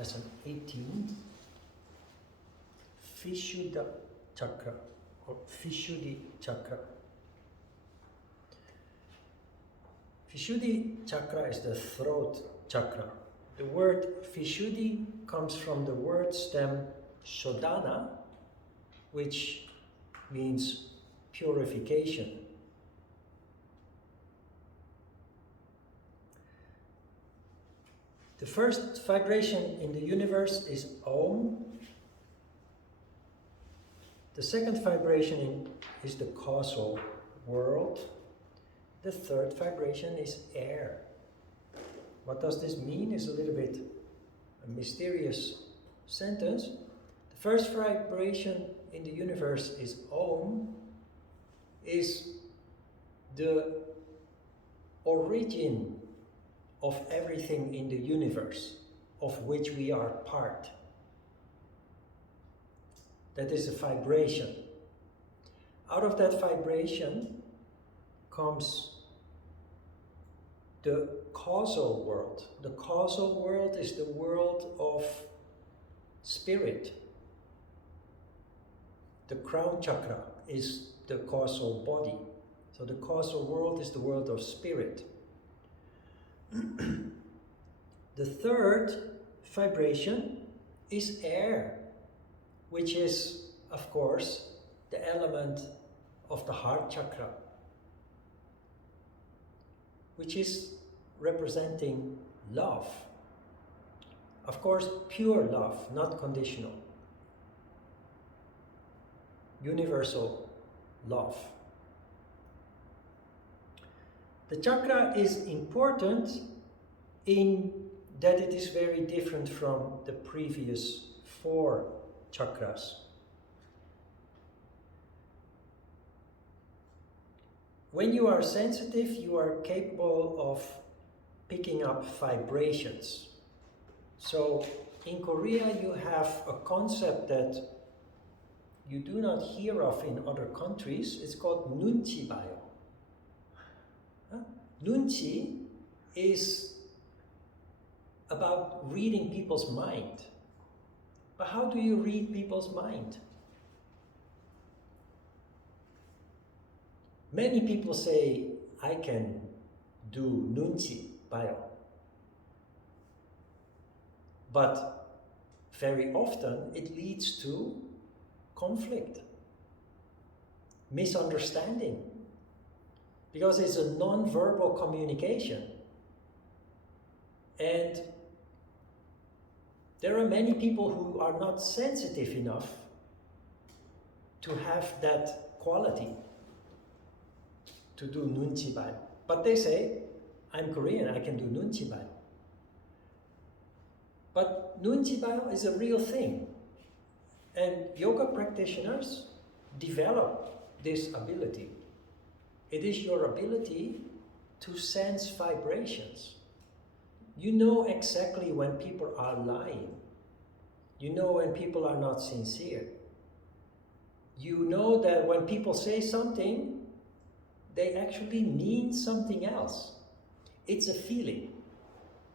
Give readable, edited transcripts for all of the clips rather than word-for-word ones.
lesson 18, Vishudhi Chakra or Vishudhi Chakra. Vishudhi Chakra is the throat chakra. The word Vishudhi comes from the word stem Shodhana, which means purification. The first vibration in the universe is Om. The second vibration is the causal world. The third vibration is air. What does this mean? Is a little bit a mysterious sentence. The first vibration in the universe is Om, is the origin of everything in the universe, of which we are part. That is a vibration. Out of that vibration comes the causal world. The causal world is the world of spirit. The crown chakra is the causal body. So the causal world is the world of spirit. The third vibration is air, which is, of course, the element of the heart chakra, which is representing love. Of course, pure love, not conditional. Universal love. The chakra is important in that it is very different from the previous 4 chakras. When you are sensitive, you are capable of picking up vibrations. So in Korea you have a concept that you do not hear of in other countries. It's called nunchibayo. Nunchi is about reading people's mind. But how do you read people's mind? Many people say, I can do nunchibayo. But very often it leads to conflict, misunderstanding. Because it's a non-verbal communication. And there are many people who are not sensitive enough to have that quality to do nunchibayo. But they say, I'm Korean, I can do nunchibayo. But nunchibayo is a real thing. And yoga practitioners develop this ability. It is your ability to sense vibrations. You know exactly when people are lying. You know when people are not sincere. You know that when people say something, they actually mean something else. It's a feeling.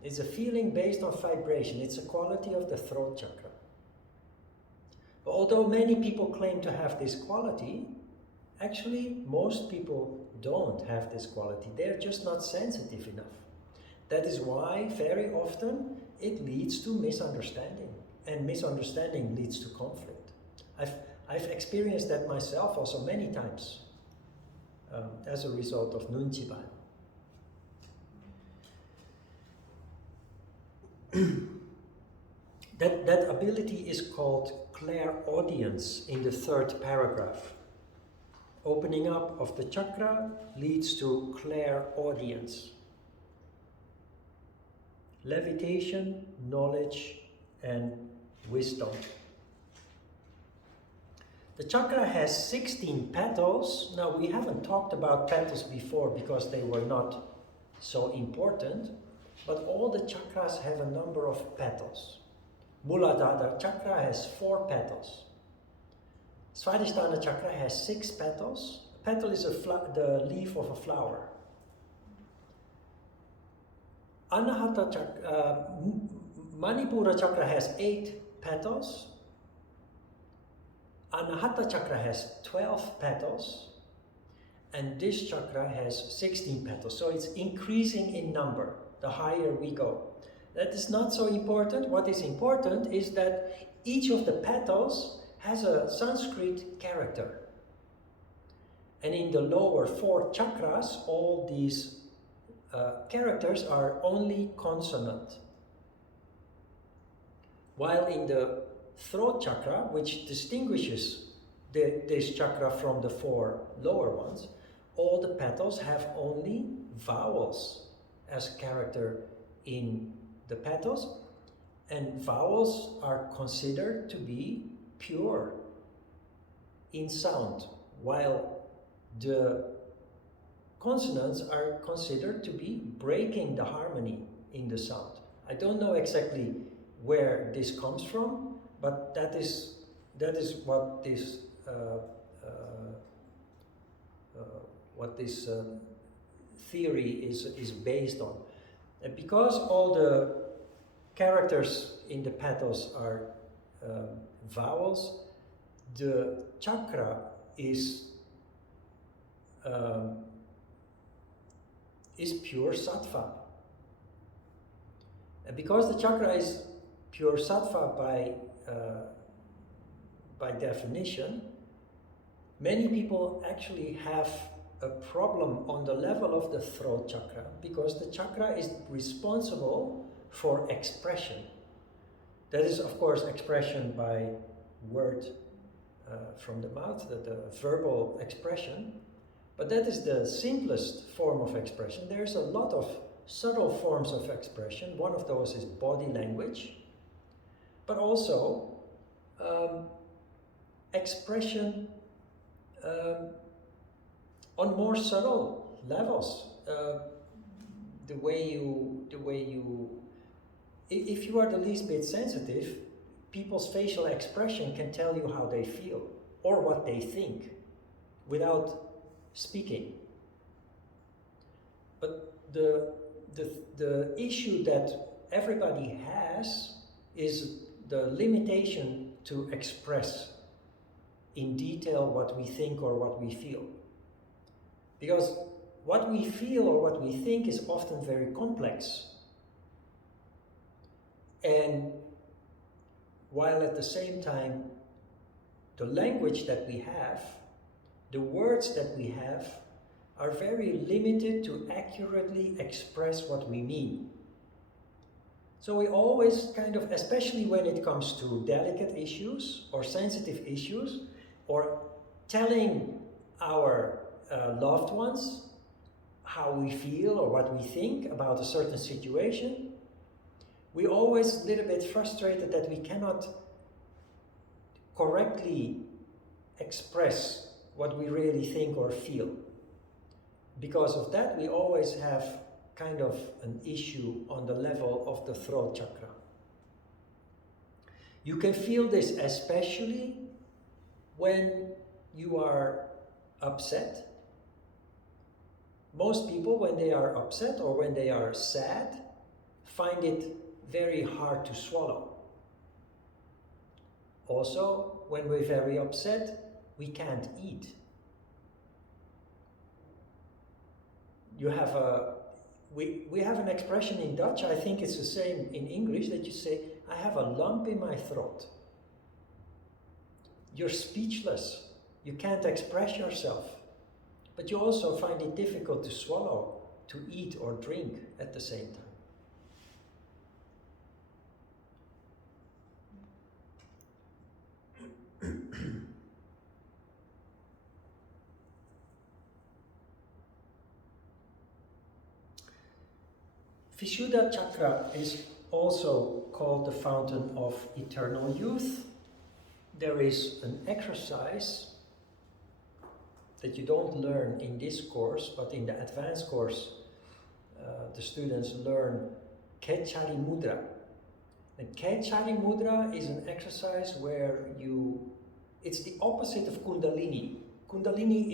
It's a feeling based on vibration. It's a quality of the throat chakra. But although many people claim to have this quality, actually most people don't have this quality. They're just not sensitive enough. That is why very often it leads to misunderstanding, and misunderstanding leads to conflict. I've experienced that myself also many times as a result of nunchibayo. That ability is called clairaudience in the 3rd paragraph. Opening up of the chakra leads to clairaudience. Levitation, knowledge, and wisdom. The chakra has 16 petals. Now, we haven't talked about petals before because they were not so important, but all the chakras have a number of petals. Muladhara chakra has 4 petals. Svadhisthana chakra has 6 petals. A petal is the leaf of a flower. Anahata chakra, Manipura chakra has 8 petals. Anahata chakra has 12 petals. And this chakra has 16 petals. So it's increasing in number the higher we go. That is not so important. What is important is that each of the petals has a Sanskrit character. And in the lower 4 chakras, all these characters are only consonant. While in the throat chakra, which distinguishes this chakra from the 4 lower ones, all the petals have only vowels as character in the petals, and vowels are considered to be pure in sound, while the consonants are considered to be breaking the harmony in the sound. I don't know exactly where this comes from, but that is what this theory is based on. And because all the characters in the petals are vowels, the chakra is pure sattva. And because the chakra is pure sattva by definition, many people actually have a problem on the level of the throat chakra, because the chakra is responsible for expression. That is, of course, expression by word from the mouth, the verbal expression, but that is the simplest form of expression. There's a lot of subtle forms of expression. One of those is body language, but also expression on more subtle levels. The way you, if you are the least bit sensitive, people's facial expression can tell you how they feel or what they think without speaking. But the issue that everybody has is the limitation to express in detail what we think or what we feel. Because what we feel or what we think is often very complex. And while at the same time, the language that we have, the words that we have, are very limited to accurately express what we mean. So we always kind of, especially when it comes to delicate issues or sensitive issues, or telling our loved ones how we feel or what we think about a certain situation, we always a little bit frustrated that we cannot correctly express what we really think or feel. Because of that, we always have kind of an issue on the level of the throat chakra. You can feel this especially when you are upset. Most people, when they are upset or when they are sad, find it very hard to swallow. Also, when we're very upset, we can't eat. You have we have an expression in Dutch, I think it's the same in English, that you say, I have a lump in my throat. You're speechless. You can't express yourself. But you also find it difficult to swallow, to eat or drink at the same time. Vishuddha chakra is also called the fountain of eternal youth. There is an exercise that you don't learn in this course, but in the advanced course, the students learn Khechari Mudra. And Khechari Mudra is an exercise where it's the opposite of Kundalini. Kundalini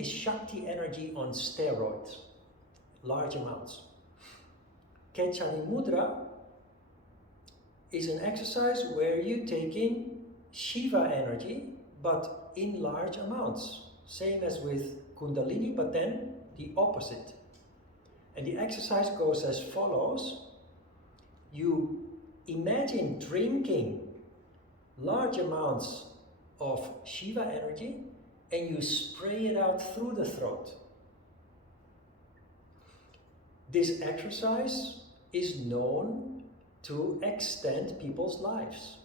is Shakti energy on steroids. large amounts. Kechari Mudra is an exercise where you take in Shiva energy, but in large amounts. Same as with Kundalini, but then the opposite. And the exercise goes as follows. You imagine drinking large amounts of Shiva energy and you spray it out through the throat. This exercise is known to extend people's lives.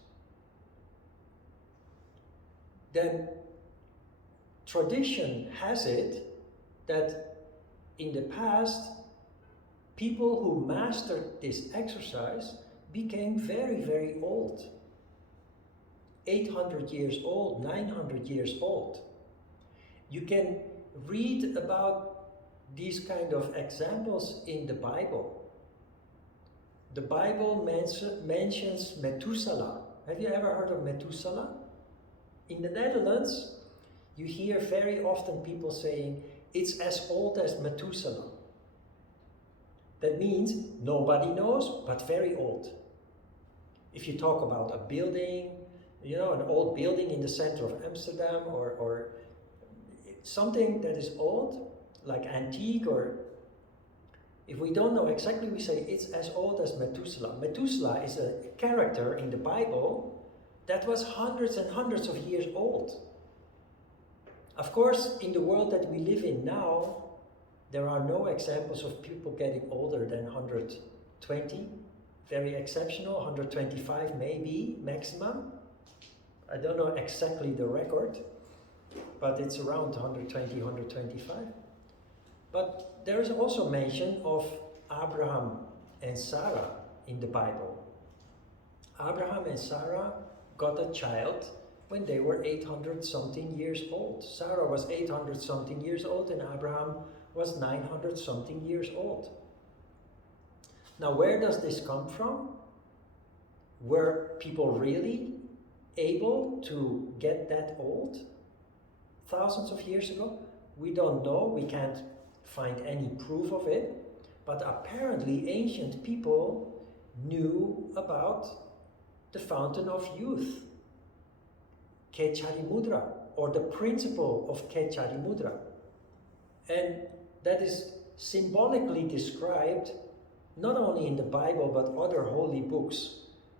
Then tradition has it that in the past, people who mastered this exercise became very, very old. 800 years old, 900 years old. You can read about these kind of examples in the Bible. The Bible mentions Methuselah. Have you ever heard of Methuselah? In the Netherlands, you hear very often people saying, it's as old as Methuselah. That means nobody knows, but very old. If you talk about a building, you know, an old building in the center of Amsterdam, or something that is old, like antique, or if we don't know exactly, we say it's as old as Methuselah. Methuselah is a character in the Bible that was hundreds and hundreds of years old. Of course, in the world that we live in now, there are no examples of people getting older than 120. Very exceptional, 125 maybe, maximum. I don't know exactly the record, but it's around 120, 125. But there is also mention of Abraham and Sarah in the Bible. Abraham and Sarah got a child when they were 800 something years old. Sarah was 800 something years old and Abraham was 900 something years old. Now, where does this come from? Were people really able to get that old thousands of years ago? We don't know, we can't find any proof of it, but apparently ancient people knew about the fountain of youth, Kechari Mudra, or the principle of Kechari Mudra. And that is symbolically described not only in the Bible, but other holy books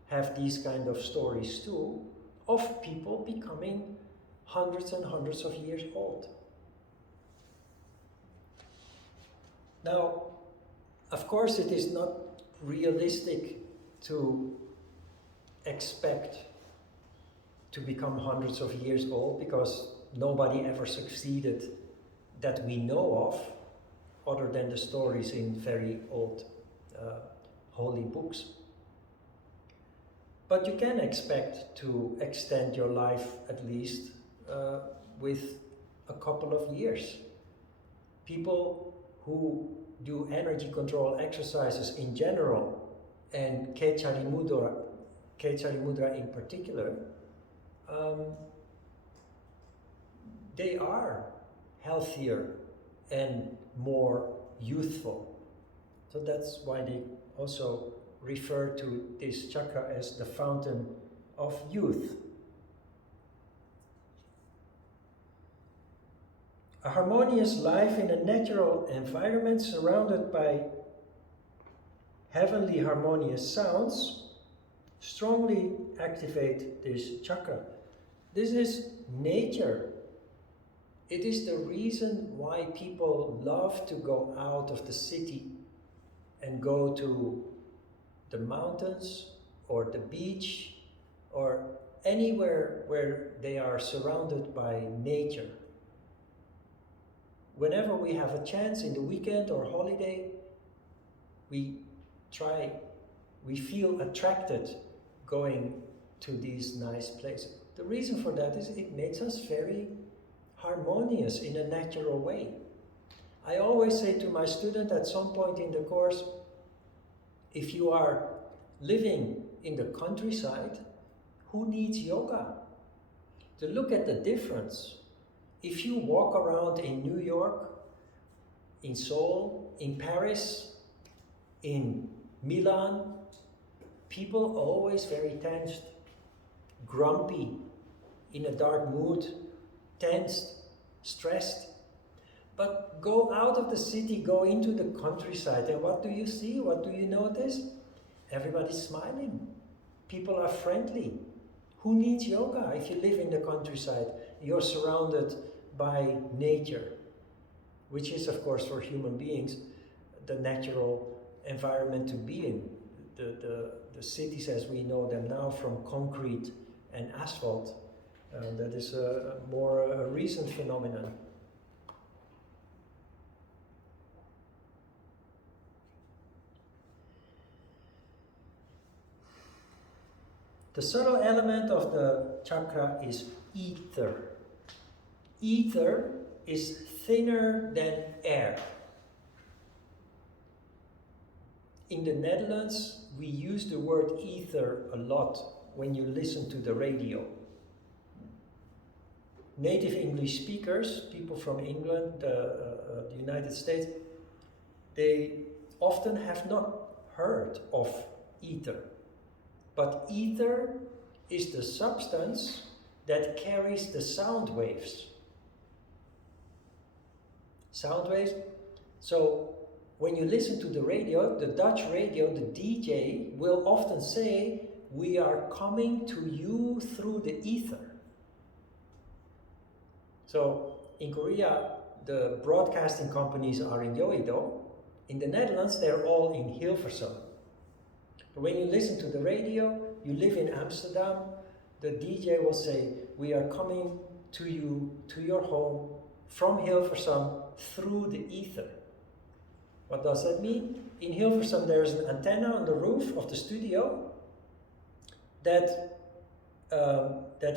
have these kind of stories too, of people becoming hundreds and hundreds of years old. Now, of course, it is not realistic to expect to become hundreds of years old, because nobody ever succeeded that we know of, other than the stories in very old holy books. But you can expect to extend your life at least with a couple of years. People who do energy control exercises in general, and Kechari Mudra in particular, they are healthier and more youthful. So that's why they also refer to this chakra as the fountain of youth. A harmonious life in a natural environment surrounded by heavenly harmonious sounds strongly activate this chakra. This is nature. It is the reason why people love to go out of the city and go to the mountains or the beach or anywhere where they are surrounded by nature. Whenever we have a chance in the weekend or holiday, we feel attracted going to these nice places. The reason for that is it makes us very harmonious in a natural way. I always say to my student at some point in the course, if you are living in the countryside, who needs yoga? To look at the difference. If you walk around in New York, in Seoul, in Paris, in Milan, people always very tensed, grumpy, in a dark mood, tensed, stressed. But go out of the city, go into the countryside, and what do you see? What do you notice? Everybody's smiling. People are friendly. Who needs yoga if you live in the countryside? You're surrounded by nature, which is, of course, for human beings, the natural environment to be in. The cities as we know them now, from concrete and asphalt, that is a more recent phenomenon. The subtle element of the chakra is ether. Ether is thinner than air. In the Netherlands, we use the word ether a lot when you listen to the radio. Native English speakers, people from England, the United States, they often have not heard of ether. But ether is the substance that carries the sound waves. Sound waves. So when you listen to the radio, the Dutch radio, the DJ will often say, "We are coming to you through the ether." So in Korea, the broadcasting companies are in Yeouido. In the Netherlands, they're all in Hilversum. But when you listen to the radio, you live in Amsterdam, the DJ will say, "We are coming to you, to your home, from Hilversum, through the ether." What does that mean? In Hilversum there is an antenna on the roof of the studio that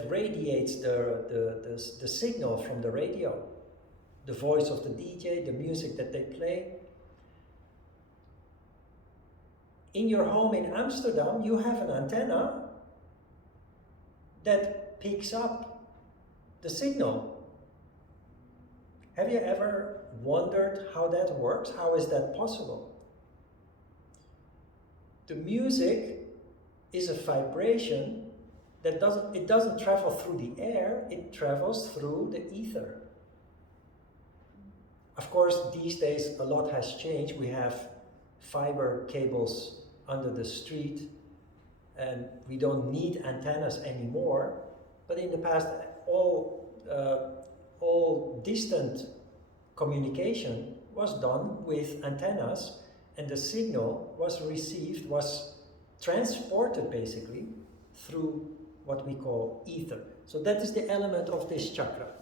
radiates the signal from the radio, the voice of the DJ, the music that they play. In your home in Amsterdam, you have an antenna that picks up the signal. Have you ever wondered how that works? How is that possible? The music is a vibration that doesn't travel through the air, it travels through the ether. Of course, these days a lot has changed. We have fiber cables under the street, and we don't need antennas anymore. But in the past, all distant communication was done with antennas, and the signal was received, was transported basically through what we call ether. So that is the element of this chakra.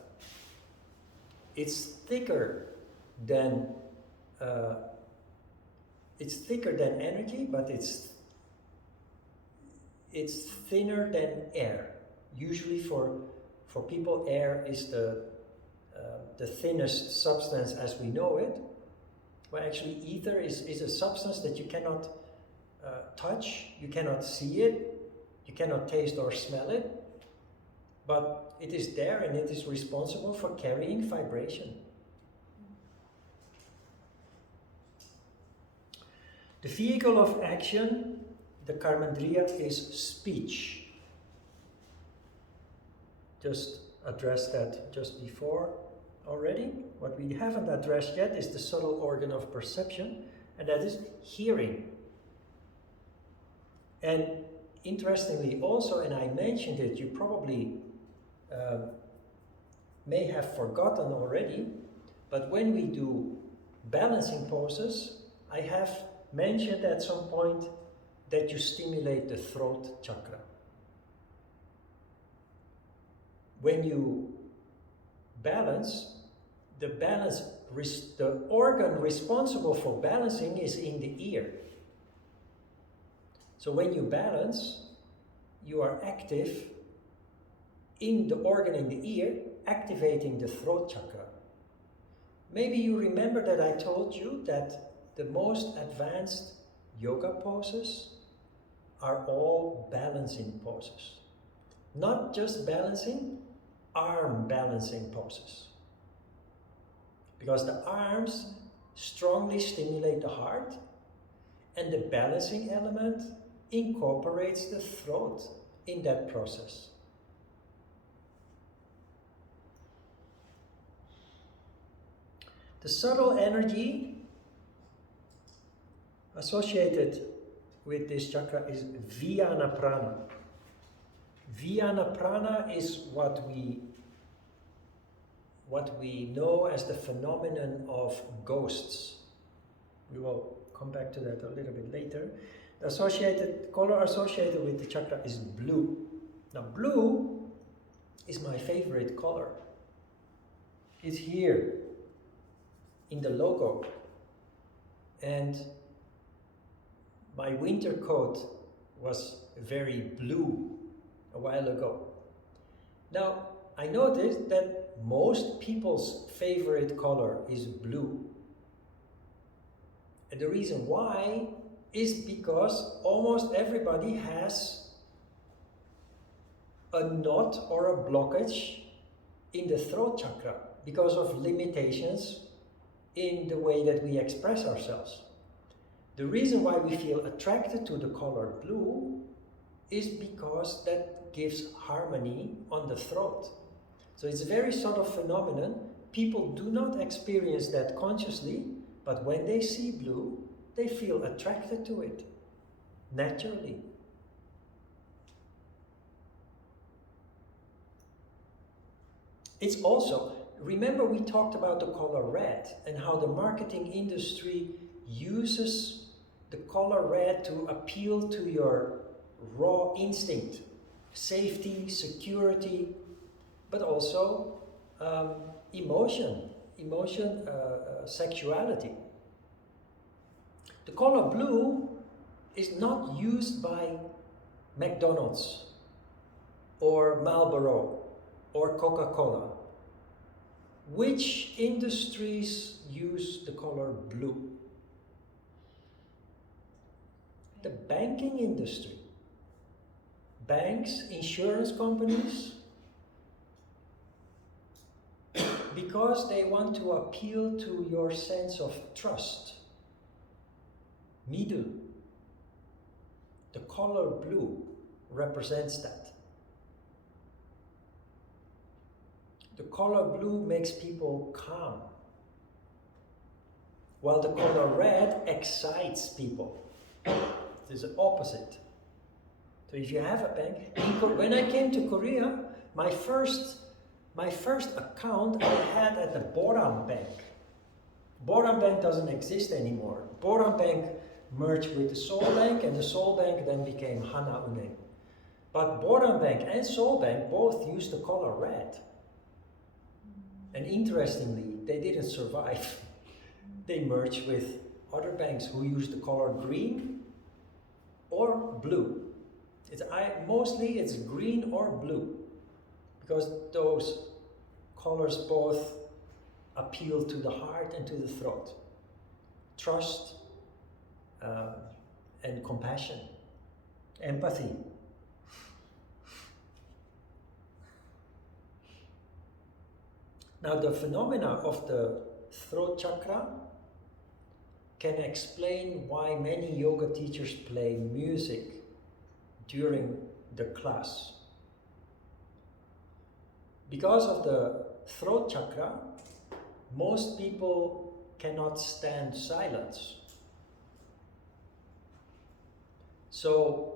It's thicker than energy, but it's thinner than air. Usually for people, air is the thinnest substance as we know it. Well, actually, ether is a substance that you cannot touch, you cannot see it, you cannot taste or smell it, but it is there and it is responsible for carrying vibration. The vehicle of action, the Karmendriya, is speech. Just addressed that just before already. What we haven't addressed yet is the subtle organ of perception, and that is hearing. And interestingly also, and I mentioned it, you probably may have forgotten already, but when we do balancing poses, I have mentioned at some point that you stimulate the throat chakra. When you balance, the organ responsible for balancing is in the ear. So when you balance, you are active in the organ in the ear, activating the throat chakra. Maybe you remember that I told you that the most advanced yoga poses are all balancing poses. Not just balancing, arm balancing poses. Because the arms strongly stimulate the heart, and the balancing element incorporates the throat in that process. The subtle energy associated with this chakra is Vijnana Prana. Vijnana Prana is what we know as the phenomenon of ghosts. We will come back to that a little bit later. The color associated with the chakra is blue. Now blue is my favorite color. It's here in the logo. And my winter coat was very blue a while ago. Now, I noticed that most people's favorite color is blue. And the reason why is because almost everybody has a knot or a blockage in the throat chakra because of limitations in the way that we express ourselves. The reason why we feel attracted to the color blue is because that gives harmony on the throat. So it's a very subtle phenomenon. People do not experience that consciously, but when they see blue, they feel attracted to it naturally. It's also, remember we talked about the color red and how the marketing industry uses the color red to appeal to your raw instinct, safety, security, but also emotion, sexuality. The color blue is not used by McDonald's or Marlboro or Coca-Cola. Which industries use the color blue? The banking industry. Banks, insurance companies, because they want to appeal to your sense of trust. Middle. The color blue represents that. The color blue makes people calm, while the color red excites people. It's the opposite. So if you have a bank, when I came to Korea, my first account I had at the Boram Bank. Boram Bank doesn't exist anymore. Boram Bank merged with the Seoul Bank, and the Seoul Bank then became Hana Uneng. But Boram Bank and Seoul Bank both used the color red. And interestingly, they didn't survive. They merged with other banks who used the color green or blue. Mostly it's green or blue, because those colors both appeal to the heart and to the throat. Trust and compassion, empathy. Now the phenomena of the throat chakra can explain why many yoga teachers play music during the class. Because of the throat chakra, most people cannot stand silence. So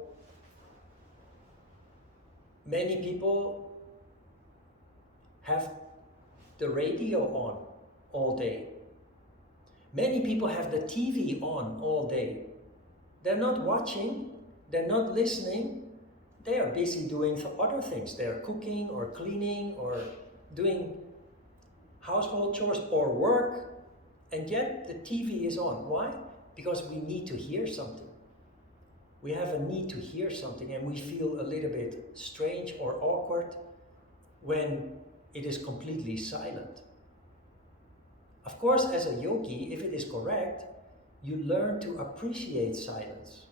many people have the radio on all day. Many people have the TV on all day. They're not watching, they're not listening, they are busy doing other things. They're cooking or cleaning or doing household chores or work, and yet the TV is on. Why? Because we need to hear something. We have a need to hear something, and we feel a little bit strange or awkward when it is completely silent. Of course, as a yogi, if it is correct, you learn to appreciate silence,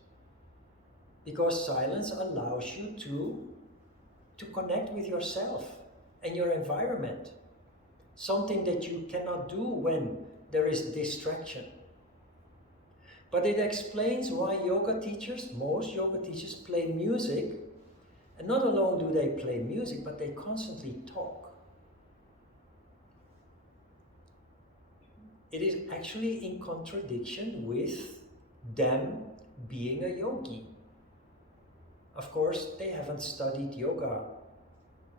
because silence allows you to connect with yourself and your environment. Something that you cannot do when there is distraction. But it explains why yoga teachers, most yoga teachers, play music. And not alone do they play music, but they constantly talk. It is actually in contradiction with them being a yogi. Of course, they haven't studied yoga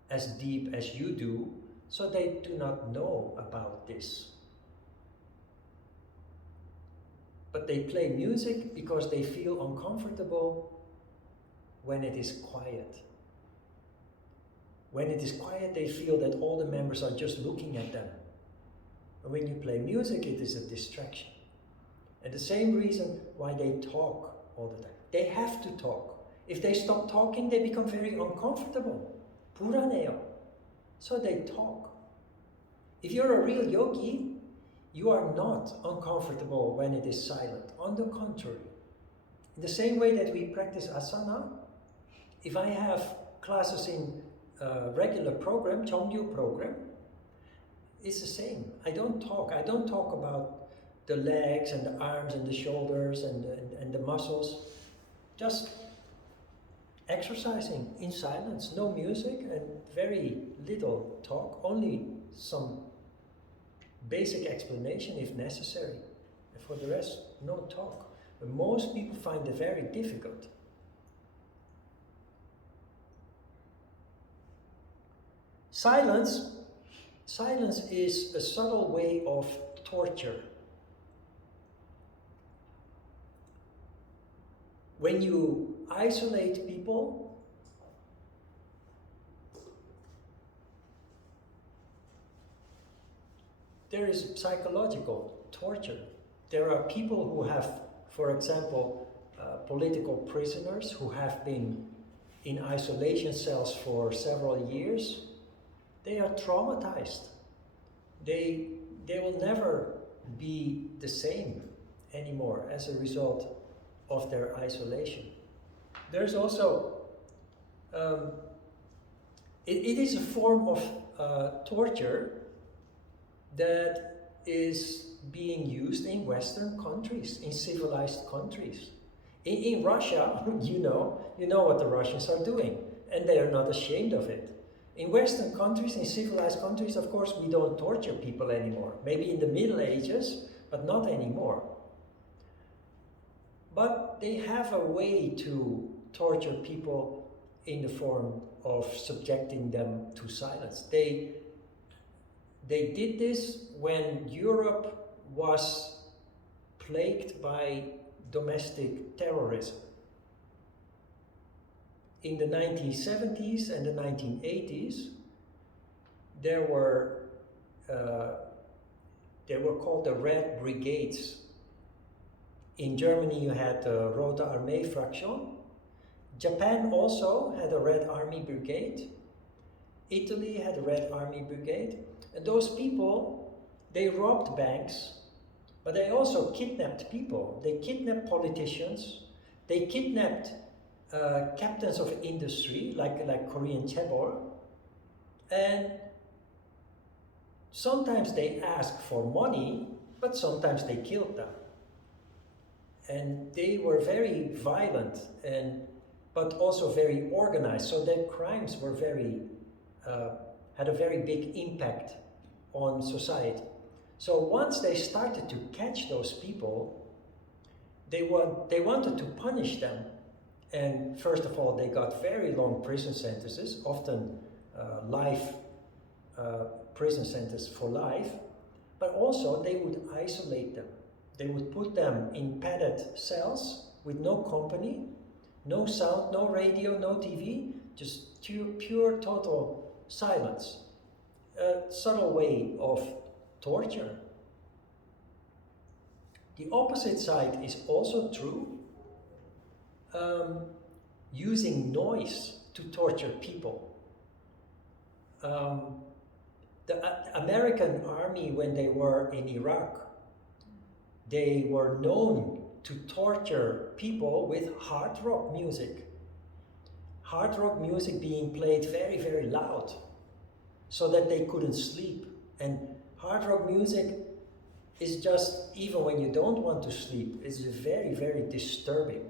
as deep as you do, so they do not know about this. But they play music because they feel uncomfortable when it is quiet. When it is quiet, they feel that all the members are just looking at them. And when you play music, it is a distraction. And the same reason why they talk all the time. They have to talk. If they stop talking, they become very uncomfortable. Puraneo. So they talk. If you're a real yogi, you are not uncomfortable when it is silent. On the contrary. In the same way that we practice asana, if I have classes in a regular program, Chongyu program, it's the same. I don't talk. I don't talk about the legs and the arms and the shoulders and the muscles. Just exercising in silence, no music and very little talk, only some basic explanation if necessary. And for the rest, no talk. But most people find it very difficult. Silence is a subtle way of torture. When you isolate people, there is psychological torture. There are people who have, for example, political prisoners who have been in isolation cells for several years. They are traumatized. They will never be the same anymore as a result of their isolation. There's also, it is a form of torture that is being used in Western countries, in civilized countries. In Russia, you know what the Russians are doing, and they are not ashamed of it. In Western countries, in civilized countries, of course, we don't torture people anymore. Maybe in the Middle Ages, but not anymore. But they have a way to torture people in the form of subjecting them to silence. They did this when Europe was plagued by domestic terrorism. In the 1970s and the 1980s, there were called the Red Brigades. In Germany, you had the Rote Armee Fraktion. Japan also had a Red Army Brigade. Italy had a Red Army Brigade. And those people, they robbed banks, but they also kidnapped people. They kidnapped politicians. They kidnapped captains of industry, like Korean chaebol. And sometimes they asked for money, but sometimes they killed them. And they were very violent, but also very organized. So their crimes were had a very big impact on society. So once they started to catch those people, they wanted to punish them. And first of all, they got very long prison sentences, often life prison sentence for life. But also they would isolate them. They would put them in padded cells with no company, no sound, no radio, no TV, just pure total silence. A subtle way of torture. The opposite side is also true. Using noise to torture people. The American army, when they were in Iraq, they were known to torture people with hard rock music. Hard rock music being played very, very loud so that they couldn't sleep. And hard rock music is just, even when you don't want to sleep, it's very, very disturbing.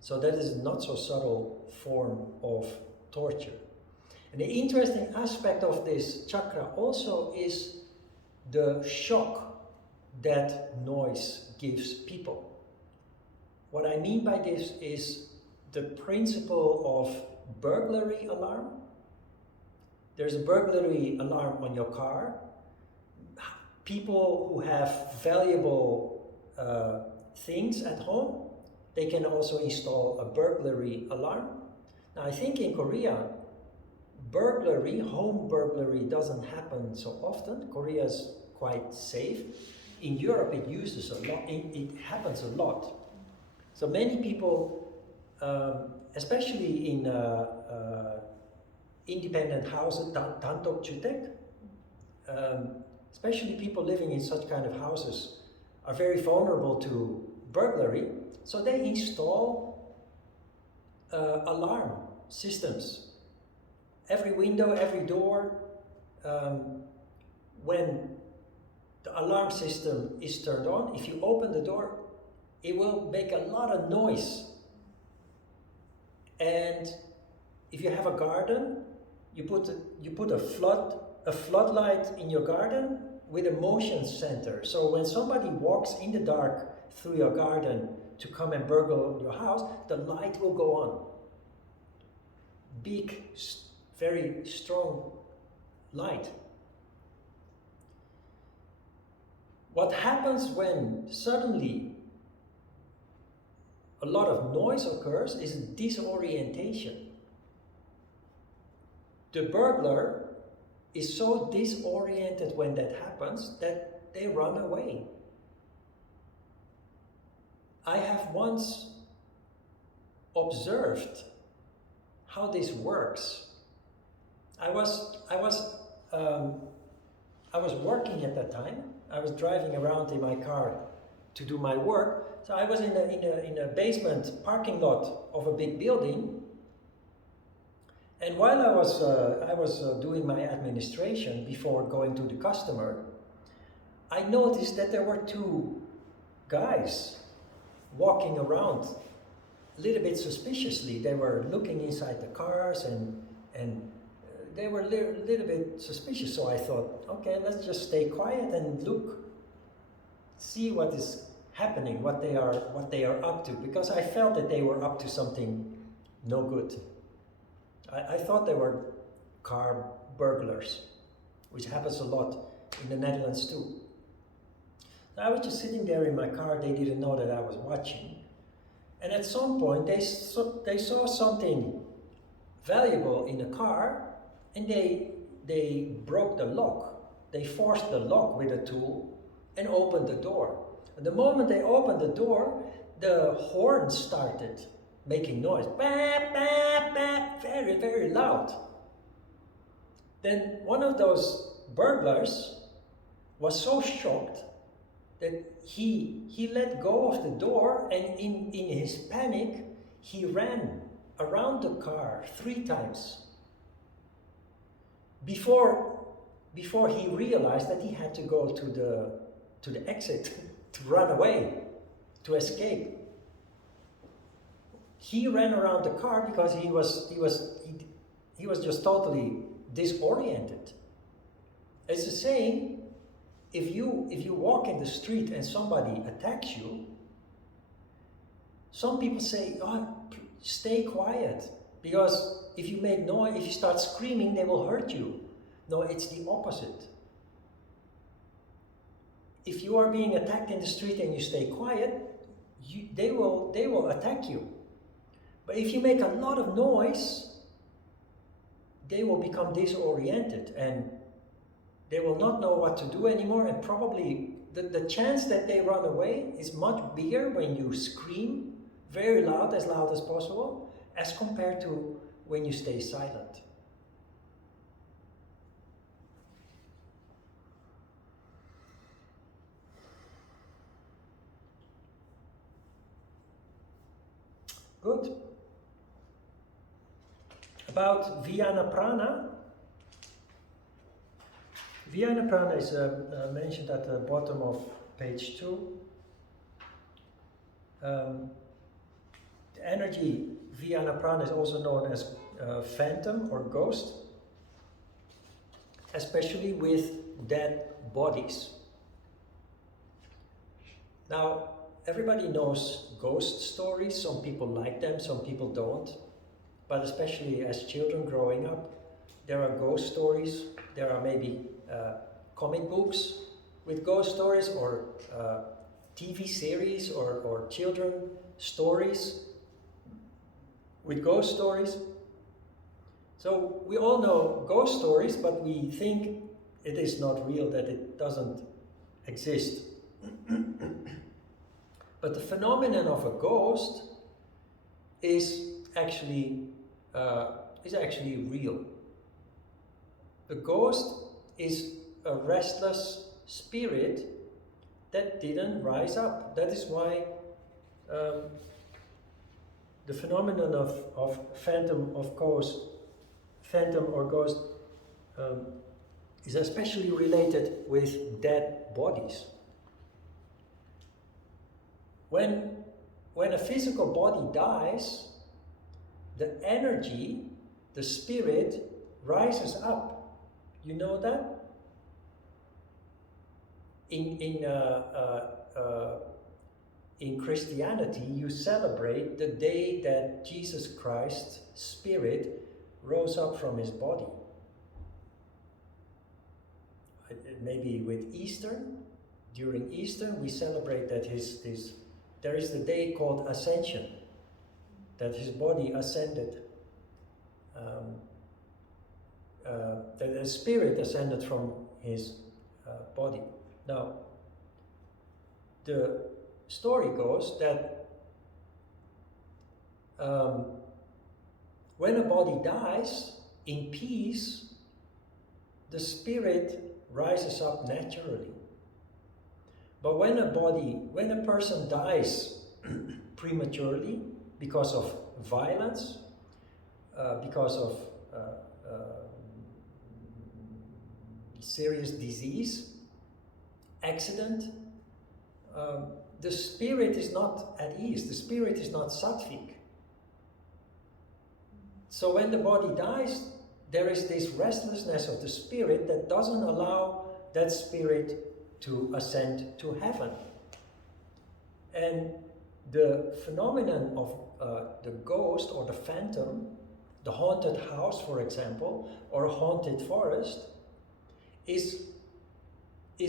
So that is a not so subtle form of torture. And the interesting aspect of this chakra also is the shock that noise gives people. What I mean by this is the principle of burglary alarm. There's a burglary alarm on your car. People who have valuable things at home, they can also install a burglary alarm. Now I think in Korea, burglary, home burglary doesn't happen so often. Korea is quite safe. In Europe it uses a lot, it happens a lot. So many people, especially in independent houses, 단독 주택, especially people living in such kind of houses are very vulnerable to burglary, so they install alarm systems. Every window, every door, when the alarm system is turned on, if you open the door, it will make a lot of noise. And if you have a garden, you put a floodlight in your garden with a motion sensor. So when somebody walks in the dark through your garden to come and burgle your house, the light will go on. Big, very strong light. What happens when suddenly a lot of noise occurs is disorientation. The burglar is so disoriented when that happens that they run away. I have once observed how this works. I was working at that time. I was driving around in my car to do my work. So I was in a basement parking lot of a big building. And while I was doing my administration before going to the customer, I noticed that there were two guys walking around a little bit suspiciously. They were looking inside the cars and they were a little bit suspicious. So I thought, okay, let's just stay quiet and look, see what is happening, what they are up to, because I felt that they were up to something no good. I thought they were car burglars, which happens a lot in the Netherlands too. I was just sitting there in my car. They didn't know that I was watching. And at some point they saw something valuable in the car, and they broke the lock. They forced the lock with a tool and opened the door. And the moment they opened the door, the horn started making noise. Bah, bah, bah, very, very loud. Then one of those burglars was so shocked that he let go of the door, and in his panic, he ran around the car 3 times before he realized that he had to go to the exit to run away, to escape. He ran around the car because he was just totally disoriented. It's the same. If you walk in the street and somebody attacks you, some people say, "Oh, stay quiet, because if you make noise, if you start screaming, they will hurt you." No, it's the opposite. If you are being attacked in the street and you stay quiet, they will attack you. But if you make a lot of noise, they will become disoriented and they will not know what to do anymore, and probably the chance that they run away is much bigger when you scream very loud as possible, as compared to when you stay silent. Good. About Vyana Prana, Vijnana Prana is mentioned at the bottom of page 2. The energy Vijnana Prana is also known as phantom or ghost, especially with dead bodies. Now, everybody knows ghost stories. Some people like them, some people don't. But especially as children growing up, there are ghost stories. There are maybe comic books with ghost stories, or TV series, or children stories with ghost stories. So we all know ghost stories, but we think it is not real, that it doesn't exist. But the phenomenon of a ghost is actually real. A ghost is a restless spirit that didn't rise up. That is why the phenomenon of phantom or ghost is especially related with dead bodies. When a physical body dies, the energy, the spirit, rises up. You know that? In Christianity, you celebrate the day that Jesus Christ's spirit rose up from his body. Maybe with Easter, during Easter, we celebrate that there is the day called Ascension, that his body ascended, that the spirit ascended from his body. Now, the story goes that when a body dies in peace, the spirit rises up naturally. But when a person dies prematurely because of violence, because of serious disease, accident, the spirit is not at ease, the spirit is not sattvic. So when the body dies, there is this restlessness of the spirit that doesn't allow that spirit to ascend to heaven. And the phenomenon of the ghost or the phantom, the haunted house, for example, or a haunted forest, is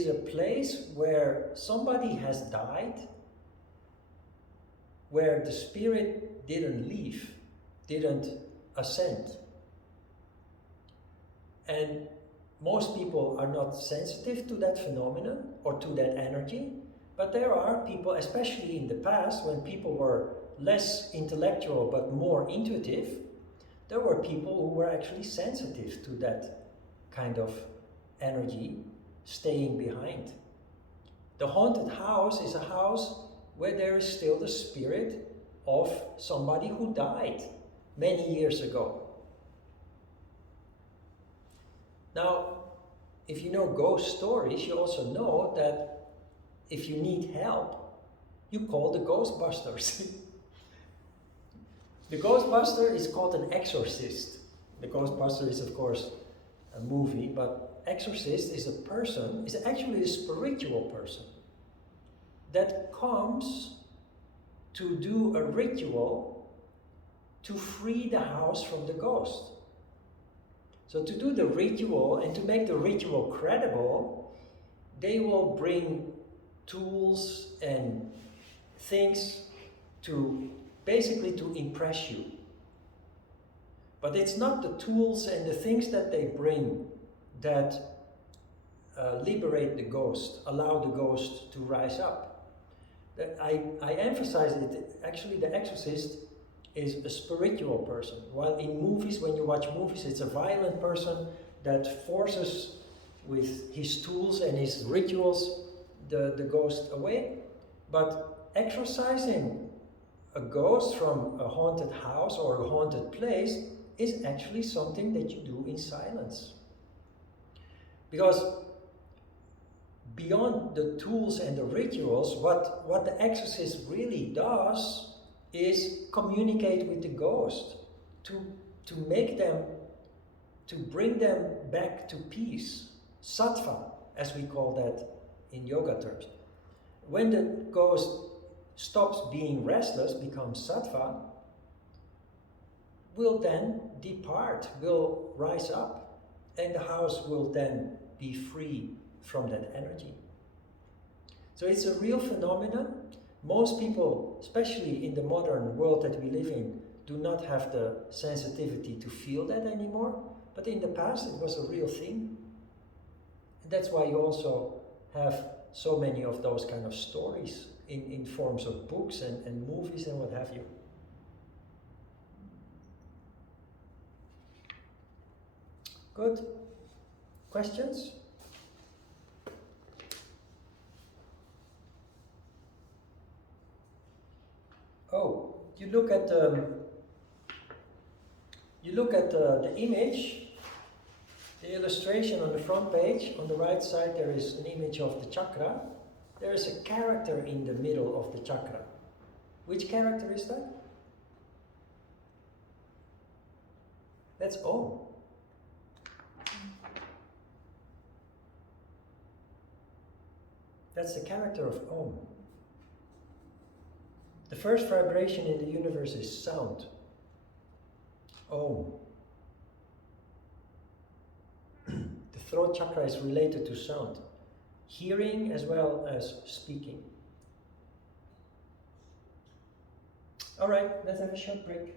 a place where somebody has died, where the spirit didn't leave, didn't ascend. And most people are not sensitive to that phenomenon or to that energy, but there are people, especially in the past, when people were less intellectual but more intuitive, there were people who were actually sensitive to that kind of energy staying behind. The haunted house is a house where there is still the spirit of somebody who died many years ago. Now, if you know ghost stories, you also know that if you need help, you call the Ghostbusters. The Ghostbuster is called an exorcist. The Ghostbuster is, of course, a movie, but exorcist is actually a spiritual person that comes to do a ritual to free the house from the ghost. So to do the ritual and to make the ritual credible, they will bring tools and things to basically to impress you. But it's not the tools and the things that they bring that liberate the ghost, allow the ghost to rise up. I emphasize it, actually the exorcist is a spiritual person. While in movies, when you watch movies, it's a violent person that forces with his tools and his rituals the ghost away. But exorcising a ghost from a haunted house or a haunted place is actually something that you do in silence. Because beyond the tools and the rituals, what the exorcist really does is communicate with the ghost to make them, to bring them back to peace. Sattva, as we call that in yoga terms. When the ghost stops being restless, becomes sattva, will then depart, will rise up, and the house will then be free from that energy. So it's a real phenomenon. Most people, especially in the modern world that we live in, do not have the sensitivity to feel that anymore. But in the past it was a real thing. And that's why you also have so many of those kind of stories in forms of books and movies and what have you. Good. Questions? Oh, you look at the image, the illustration on the front page. On the right side there is an image of the chakra. There is a character in the middle of the chakra. Which character is that? That's Om. That's the character of Om. The first vibration in the universe is sound. Om. The throat chakra is related to sound. Hearing as well as speaking. All right, let's have a short break.